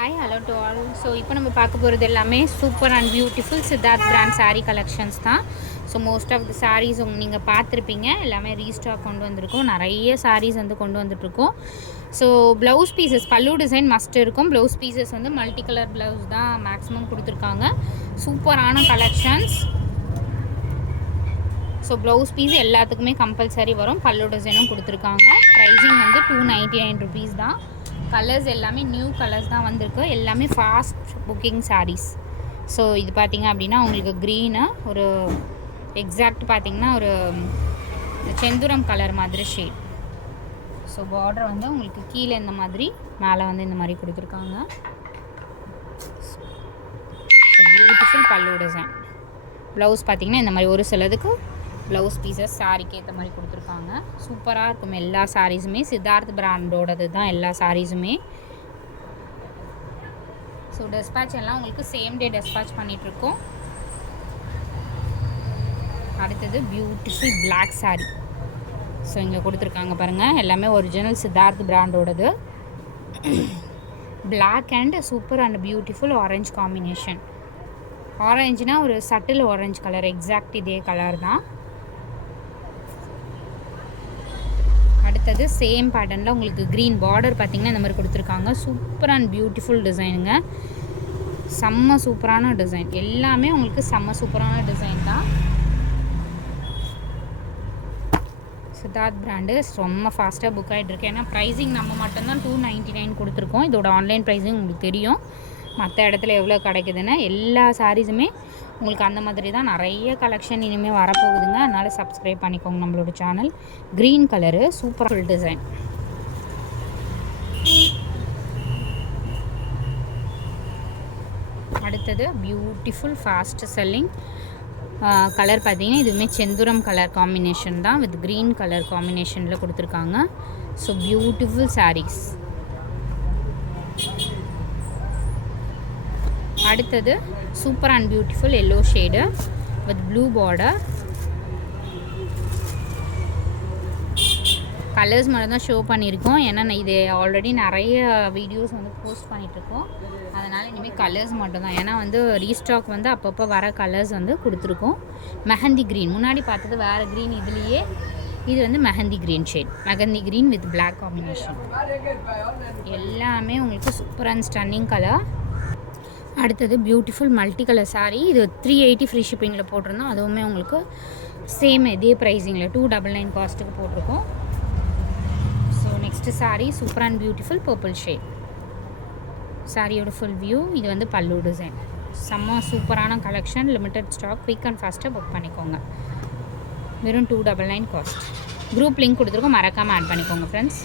Hi, hello to all. So, இப்போ நம்ம பார்க்க போகிறது எல்லாமே super and beautiful Siddharth brand saree collections தான். So most of the sarees நீங்கள் பார்த்துருப்பீங்க, எல்லாமே ரீஸ்டாக் கொண்டு வந்திருக்கோம். நிறைய சாரீஸ் வந்து கொண்டு வந்துட்ருக்கோம். ஸோ ப்ளவுஸ் பீசஸ் பல்லு டிசைன் மஸ்ட் இருக்கும். ப்ளவுஸ் பீசஸ் வந்து மல்டி கலர் ப்ளவுஸ் தான் மேக்ஸிமம் கொடுத்துருக்காங்க. சூப்பரான கலெக்ஷன்ஸ். ஸோ ப்ளவுஸ் பீஸ் எல்லாத்துக்குமே கம்பல்சரி வரும். பல்லு டிசைனும் கொடுத்துருக்காங்க. ப்ரைஸிங் வந்து 299 rupees தான். கலர்ஸ் எல்லாமே நியூ கலர்ஸ் தான் வந்திருக்கு. எல்லாமே ஃபாஸ்ட் புக்கிங் சாரீஸ். ஸோ இது பார்த்திங்க அப்படின்னா உங்களுக்கு க்ரீனு ஒரு எக்ஸாக்ட் பார்த்திங்கன்னா ஒரு செந்துரம் கலர் மாதிரி ஷேட். ஸோ பார்டர் வந்து உங்களுக்கு கீழே இந்த மாதிரி, மேலே வந்து இந்த மாதிரி கொடுத்துருக்காங்க. பியூட்டிஃபுல் பல்லு டிசைன். ப்ளவுஸ் பார்த்திங்கன்னா இந்த மாதிரி ஒரு சிலதுக்கு ப்ளவுஸ் பீசஸ் சாரீக்கு ஏற்ற மாதிரி கொடுத்துருக்காங்க. சூப்பராக இருக்கும் எல்லா சாரீஸுமே. சித்தார்த் பிராண்டோடது தான் எல்லா சாரீஸுமே. ஸோ டெஸ்பேட்ச் எல்லாம் உங்களுக்கு சேம் டே டெஸ்பேட்ச் பண்ணிகிட்ருக்கோம். அடுத்தது பியூட்டிஃபுல் பிளாக் சாரீ. ஸோ இங்கே கொடுத்துருக்காங்க பாருங்கள், எல்லாமே ஒரிஜினல் சித்தார்த் பிராண்டோடது. Black and super and beautiful orange combination. ஆரஞ்சுனா ஒரு சட்டில் ஆரஞ்ச் கலர், எக்ஸாக்ட் இதே கலர் தான். அடுத்தது சேம் பேட்டர்னில் உங்களுக்கு க்ரீன் பார்டர் பார்த்திங்கன்னா இந்த மாதிரி கொடுத்துருக்காங்க. சூப்பர் அண்ட் பியூட்டிஃபுல் டிசைனுங்க. செம்ம சூப்பரான டிசைன். எல்லாமே உங்களுக்கு செம்ம சூப்பரான டிசைன் தான். சித்தார்த் பிராண்டு ரொம்ப ஃபாஸ்ட்டாக புக் ஆகிட்டுருக்கு. ஏன்னா ப்ரைஸிங் நம்ம மட்டும்தான் 299 கொடுத்துருக்கோம். இதோட ஆன்லைன் ப்ரைஸிங் உங்களுக்கு தெரியும் மற்ற இடத்துல எவ்வளோ கிடைக்குதுன்னு. எல்லா சாரீஸுமே உங்களுக்கு அந்த மாதிரி தான். நிறைய கலெக்ஷன் இனிமேல் வரப்போகுதுங்க. அதனால் சப்ஸ்கிரைப் பண்ணிக்கோங்க நம்மளோட channel. Green colour super full design. அடுத்தது பியூட்டிஃபுல் ஃபாஸ்ட் செல்லிங் கலர் பார்த்தீங்கன்னா இதுவுமே செந்துரம் கலர் காம்பினேஷன் தான் வித் க்ரீன் கலர் காம்பினேஷனில் கொடுத்துருக்காங்க. So beautiful sarees. அடுத்தது super and beautiful yellow shade with blue border. Colours மட்டும் தான் ஷோ பண்ணியிருக்கோம். ஏன்னா இது ஆல்ரெடி நிறைய வீடியோஸ் வந்து போஸ்ட் பண்ணிகிட்ருக்கோம். அதனால் இனிமேல் கலர்ஸ் மட்டும் தான். ஏன்னா வந்து ரீஸ்டாக் வந்து அப்பப்போ வர கலர்ஸ் வந்து கொடுத்துருக்கோம். மெஹந்தி க்ரீன் முன்னாடி பார்த்தது வேறு க்ரீன், இதுலேயே இது வந்து mehndi green shade. Mehndi green with black combination. எல்லாமே உங்களுக்கு சூப்பர் அண்ட் ஸ்டன்னிங் கலர். அடுத்தது பியூட்டிஃபுல் மல்டி கலர் சாரீ. இது 380 ஃப்ரீ ஷிப்பிங்கில் போட்டிருந்தோம். அதுவுமே உங்களுக்கு சேம் இதே ப்ரைஸிங்கில் 299 காஸ்ட்டுக்கு போட்டிருக்கோம். So next sari super and beautiful purple shade. சாரியோட ஃபுல் வியூ. இது வந்து பல்லு டிசைன். செம்ம சூப்பரான collection. Limited stock. Quick and ஃபாஸ்ட்டாக புக் பண்ணிக்கோங்க. வெறும் 299 காஸ்ட். குரூப் லிங்க் கொடுத்துருக்கோம், மறக்காமல் ஆட் பண்ணிக்கோங்க ஃப்ரெண்ட்ஸ்.